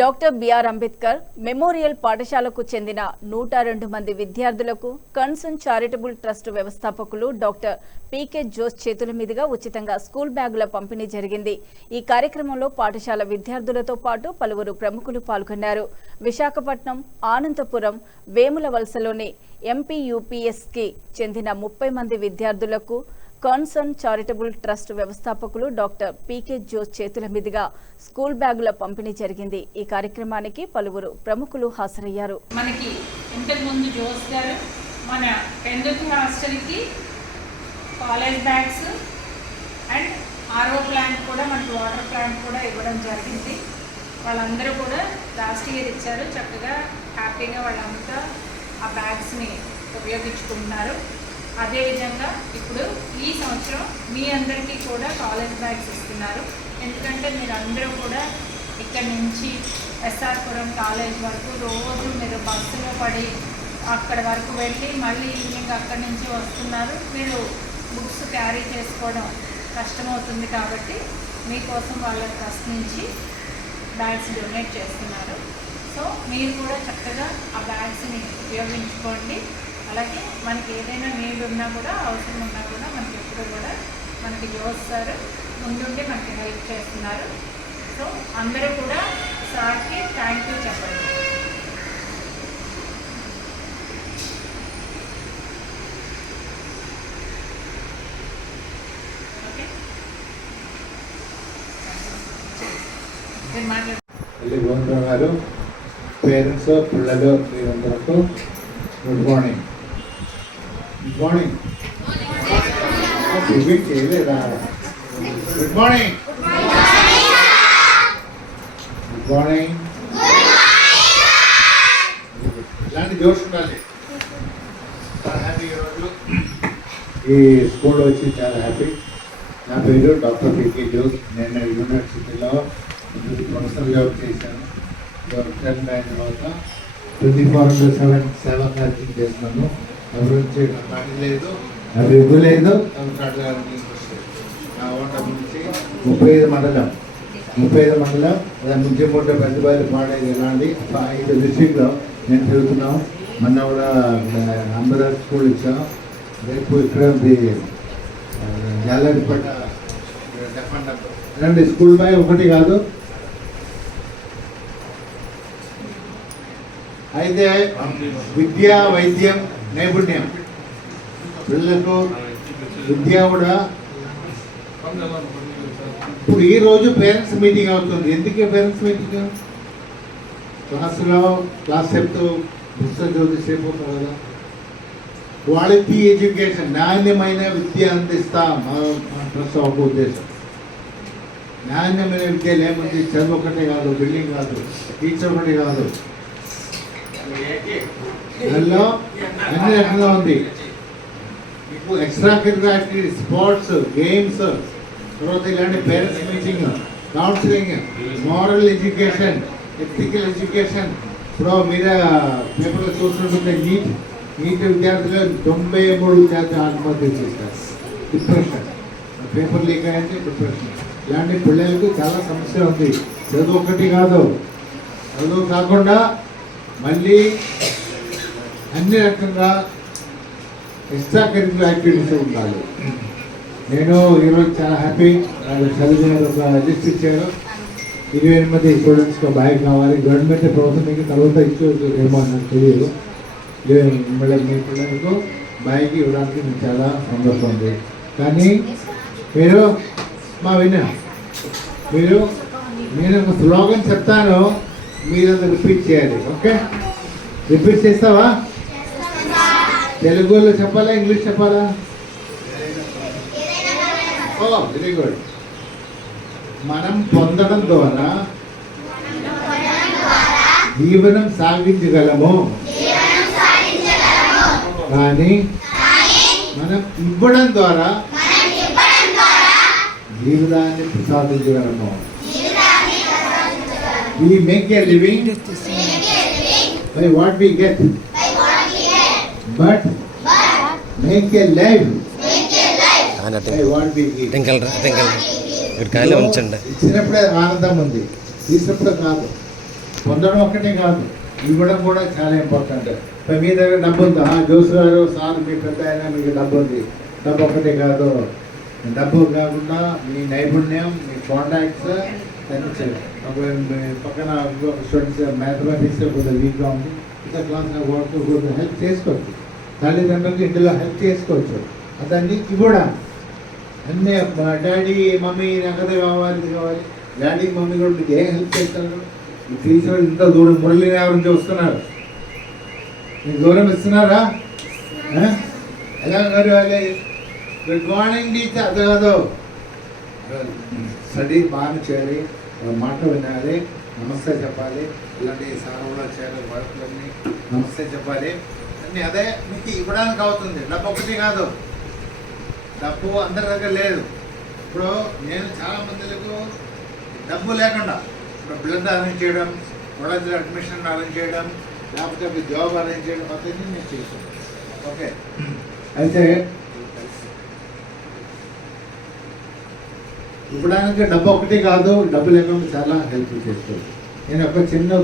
Doctor BR Ambedkar memorial పాఠశాలకు చెందిన 102 మంది విద్యార్థులకు కన్సర్న్ చారిటబుల్ ట్రస్ట్ వ్యవస్థాపకులు డాక్టర్ పీకే జోస్ చేతుల మీదుగా ఉచితంగా స్కూల్ బ్యాగుల పంపిణీ జరిగింది. ఈ కార్యక్రమంలో పాఠశాల విద్యార్థులతో పాటు పలువురు ప్రముఖులు పాల్గొన్నారు. విశాఖపట్నం, అనంతపురం, వేములవలసలోని ఎంపీయూపీఎస్కి చెందిన 30 మంది విద్యార్థులకు కన్సర్న్ చారిటబుల్ ట్రస్ట్ వ్యవస్థాపకులు డాక్టర్ పీకే జోస్ చేతుల మీదుగా స్కూల్ బ్యాగుల పంపిణీ జరిగింది. ఈ కార్యక్రమానికి పలువురు ప్రముఖులు హాజరయ్యారు. మనకి ఇంతకు ముందు జోస్ గారు మన పెందుర్తి హాస్టల్కి college bags and RO plant కూడా మనకి వాటర్ ప్లాంట్ కూడా ఇవ్వడం జరిగింది. వాళ్ళందరూ కూడా లాస్ట్ ఇయర్ ఇచ్చారు. చక్కగా హ్యాపీగా వాళ్ళంతా ఆ బ్యాగ్స్ని ఉపయోగించుకుంటున్నారు. అదేవిధంగా ఇప్పుడు ఈ సంవత్సరం మీ అందరికీ కూడా కాలేజ్ బ్యాగ్స్ ఇస్తున్నారు. ఎందుకంటే మీరు అందరూ కూడా ఇక్కడ నుంచి ఎస్ఆర్పురం కాలేజ్ వరకు రోజు మీరు బస్సులో పడి అక్కడ వరకు వెళ్ళి మళ్ళీ ఈవినింగ్ అక్కడి నుంచి వస్తున్నారు. మీరు బుక్స్ క్యారీ చేసుకోవడం కష్టమవుతుంది కాబట్టి మీకోసం వాళ్ళ ట్రస్ట్ నుంచి బ్యాగ్స్ డొనేట్ చేస్తున్నారు. సో మీరు కూడా చక్కగా ఆ బ్యాగ్స్ని ఉపయోగించుకోండి. అలాగే మనకి ఏదైనా నీడ్ ఉన్నా కూడా అవసరం ఉన్నా కూడా మనకి ఎప్పుడు కూడా మనకి జోస్ సార్ ముందుండి మనకి హెల్ప్ చేస్తున్నారు. సో అందరూ కూడా సార్కి థ్యాంక్ యూ చెప్పండి. ఓకే గారు, పేరెంట్స్, పిల్లలు మీరందరకు గుడ్ మార్నింగ్. గుడ్ మార్నింగ్ చేయలేదా? Good morning. Good morning. ఇలాంటి జోష్ ఉండాలి. చాలా హ్యాపీ ఈరోజు ఈ స్కూల్ వచ్చి చాలా హ్యాపీ. నా పేరు డాక్టర్ పీకే జోస్. నేను యూనివర్సిటీలో ప్రొఫెసర్ జాబ్ చేశాను. రిటైర్మెంట్ అయిన తర్వాత 24/7 సేవా కార్యక్రమం చేస్తున్నాను. అభివృద్ధి పని లేదు, అవి ఇవ్వలేదు. నా ఓటర్ నుంచి 35 మండలం ముంచేపూట పెద్దబాయి పాడేది ఇలాంటి 5 డిస్ట్రిక్ట్లో నేను తిరుగుతున్నాను. మొన్న కూడా అంబేద్కర్ స్కూల్ ఇచ్చాను. రేపు ఇక్కడ ఉంది జాలరిపేట ఇలాంటి స్కూల్ పై ఒకటి కాదు. అయితే విద్య, వైద్యం, నైపుణ్యం పిల్లలకు విద్య కూడా. ఇప్పుడు ఈరోజు పేరెంట్స్ మీటింగ్ అవుతుంది. ఎందుకే పేరెంట్స్ మీటింగ్? క్లాస్ చెప్తూ పుస్తకం చదివి సేపోతారు కదా. క్వాలిటీ ఎడ్యుకేషన్, నాణ్యమైన విద్య అందిస్తా మా ట్రస్ట్ ఒక ఉద్దేశం. నాణ్యమైన విద్య లేకపోతే చదువు ఒకటే కాదు, బిల్డింగ్ కాదు, టీచర్ ఒకటి కాదు, దానిలో అన్ని రకంగా ఉంది. మీకు extra curricular activities, sports, games, తర్వాత ఇలాంటి parents meeting, counselling, moral education, ethical education. ఇప్పుడు మీరే పేపర్లో చూస్తుంటే నీట్ విద్యార్థులు 93 విద్యార్థులు ఆత్మహత్య చేస్తారు. డిప్రెషన్, పేపర్ లీక్ అయ్యంటే డిప్రెషన్. ఇలాంటి పిల్లలకు చాలా సమస్య ఉంది. చదువు ఒకటి కాదు, చదువు కాకుండా మళ్ళీ అన్ని రకంగా ఎక్స్ట్రా కరిక్యులర్ యాక్టివిటీస్ ఉండాలి. నేను ఈరోజు చాలా హ్యాపీ. నాకు చదివిన ఒక లిస్ట్ ఇచ్చారు. 28 స్టూడెంట్స్కి బ్యాగ్ కావాలి. గవర్నమెంట్ ప్రభుత్వం తర్వాత ఇచ్చేది ఏమో నాకు తెలియదు. మళ్ళీ మీ పిల్లలకు బ్యాగ్ ఇవ్వడానికి నాకు చాలా సంతోషం ఉంది. కానీ మీరు నేను ఒక స్లోగన్ చెప్తాను, మీరు అది రిపీట్ చేయాలి. ఓకే, రిపీట్ చేస్తావా? తెలుగులో చెప్పాలా, ఇంగ్లీష్ చెప్పాలా? Very good. మనం పొందడం ద్వారా జీవనం సాగించగలము, కానీ మనం ఇవ్వడం ద్వారా జీవితాన్ని ప్రసాదించగలము. We make a living by what we get, but make a life by what we give. ఇచ్చినప్పుడే ఆనందం ఉంది, తీసినప్పుడే కాదు. పొందడం ఒక్కటే కాదు, ఇవ్వడం కూడా చాలా ఇంపార్టెంట్. ఇప్పుడు మీ దగ్గర డబ్బు ఉందా, జోస్ గారు సార్ మీ పెద్ద అయినా మీకు డబ్బు ఉంది. డబ్బు ఒక్కటే కాదు, డబ్బు కాకుండా మీ నైపుణ్యం, మీ కాంటాక్ట్స్ అన్నీ చేయాలి. పక్కన స్టూడెంట్స్ మ్యాథమెటిక్స్ కొద్దిగా వీక్గా ఉంది, ఇంకా క్లాస్లో వర్క్ కొద్దిగా హెల్ప్ చేసుకోవచ్చు. తల్లిదండ్రులకి ఇంట్లో హెల్ప్ చేసుకోవచ్చు. అతన్ని ఇవ్వడా అన్నీ డాడీ మమ్మీ నాకు అదే కావాలి ఇది కావాలి. డాడీ మమ్మీ కూడా మీకు ఏం హెల్ప్ చేస్తారు? ఈ టీచర్ ఇంత దూరం మురళీనగర్ నుంచి వస్తున్నారు, మీకు దూరం ఇస్తున్నారా? ఎలా గారు గుడ్ మార్నింగ్ టీచర్ అది కాదు, స్టడీ బాగా చేయాలి, మాట వినాలి, నమస్తే చెప్పాలి. ఇలాంటి సారంలో చేయాలి, వర్క్లన్నీ నమస్తే చెప్పాలి అన్నీ. అదే మీకు ఇవ్వడానికి అవుతుంది. డబ్బు ఒకటి కాదు, డబ్బు అందరి దగ్గర లేదు. ఇప్పుడు నేను చాలా మందిలకు డబ్బు లేకుండా ఇప్పుడు బ్లడ్ అరేంజ్ చేయడం, కాలేజ్ అడ్మిషన్ అరేంజ్ చేయడం, లేకపోతే జాబ్ అరేంజ్ చేయడం అతన్ని నేను చేశాను. ఓకే, అయితే ఇవ్వడానికి డబ్బు ఒకటి కాదు, డబ్బు లేకుండా చాలా హెల్ప్ చేస్తుంది. నేను ఒక చిన్న